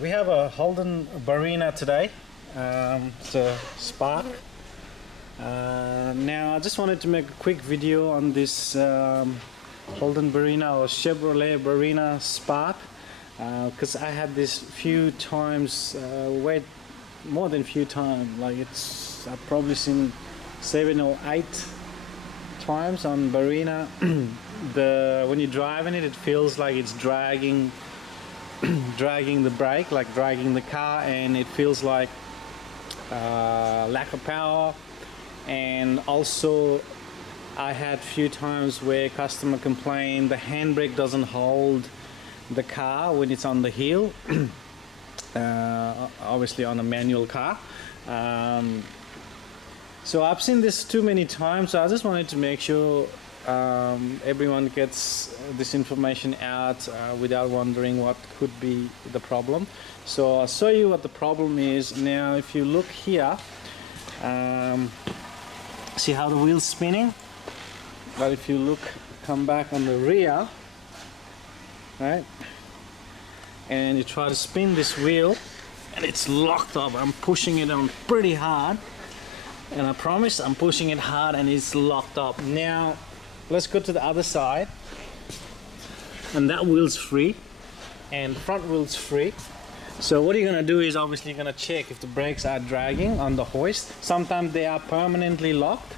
We have a Holden Barina today. It's a Spark. Now I just wanted to make a quick video on this Holden Barina or Chevrolet Barina Spark, because I had this few times, more than few times, like I've probably seen 7 or 8 times on Barina. When you're driving it, it feels like it's dragging the brake, like dragging the car, and it feels like lack of power. And also I had few times where customer complained the handbrake doesn't hold the car when it's on the hill, obviously on a manual car. So I've seen this too many times, so I just wanted to make sure everyone gets this information out without wondering what could be the problem. So I'll show you what the problem is. Now if you look here, see how the wheel's spinning? But if you come back on the rear, right, and you try to spin this wheel and it's locked up. I'm pushing it on pretty hard, and I promise I'm pushing it hard and it's locked up. Now let's go to the other side, and that wheel's free and front wheel's free. So what you're gonna do is obviously you're gonna check if the brakes are dragging on the hoist. Sometimes they are permanently locked.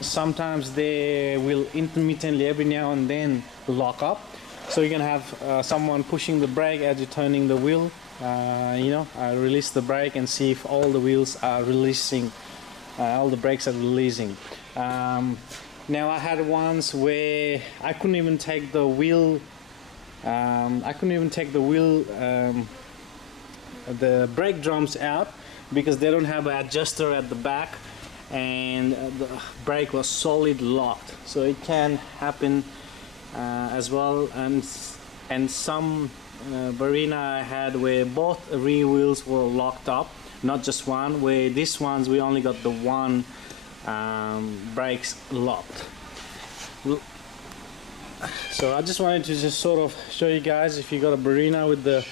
Sometimes they will intermittently every now and then lock up. So you're gonna have someone pushing the brake as you're turning the wheel. Release the brake and see if all the wheels are releasing, all the brakes are releasing. Now I had ones where I couldn't even take the wheel. The brake drums out because they don't have an adjuster at the back, and the brake was solid locked. So it can happen as well. And some Barina I had where both rear wheels were locked up, not just one. Where these ones we only got the one brakes locked. So I just wanted to just sort of show you guys if you got a Barina with the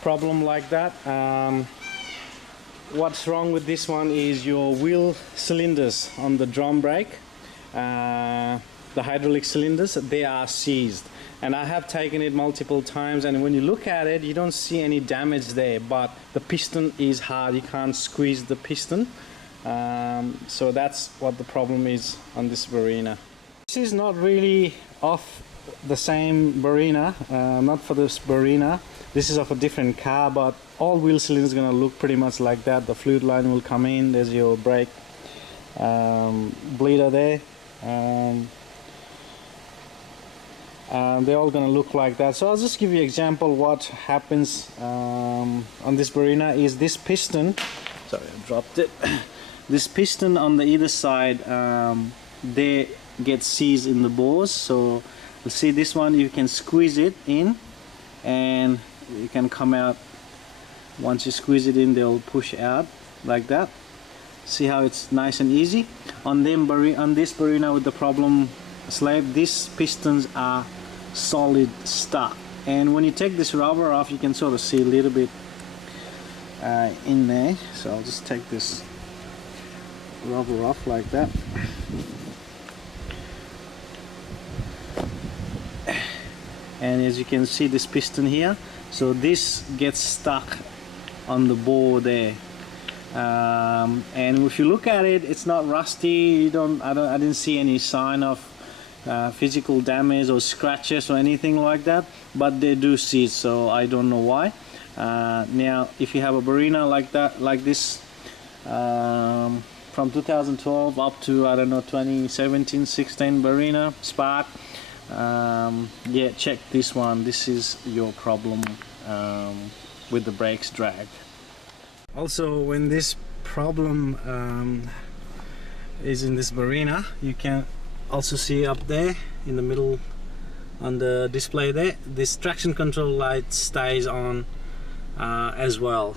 problem like that. What's wrong with this one is your wheel cylinders on the drum brake, the hydraulic cylinders, they are seized. And I have taken it multiple times, and when you look at it you don't see any damage there, but the piston is hard, you can't squeeze the piston. So that's what the problem is on this Barina. This is not really off the same Barina, not for this Barina. This is of a different car, but all wheel cylinders are going to look pretty much like that. The fluid line will come in, there's your brake bleeder there. They're all going to look like that. So I'll just give you an example. What happens on this Barina is this piston, sorry I dropped it, this piston on the either side, they get seized in the bores. So you see this one, you can squeeze it in and you can come out. Once you squeeze it in, they'll push out like that. See how it's nice and easy. On this Barina with the problem slab, these pistons are solid stuck, and when you take this rubber off you can sort of see a little bit in there. So I'll just take this rubber off like that. And as you can see, this piston here, so this gets stuck on the bore there. And if you look at it, it's not rusty. I didn't see any sign of physical damage or scratches or anything like that, but they do seize, so I don't know why. Now if you have a Barina like that, like this, from 2012 up to, I don't know, 2017, 16 Barina Spark, yeah, check this one. This is your problem with the brakes drag. Also, when this problem is in this Barina, you can also see up there in the middle on the display there, this traction control light stays on as well.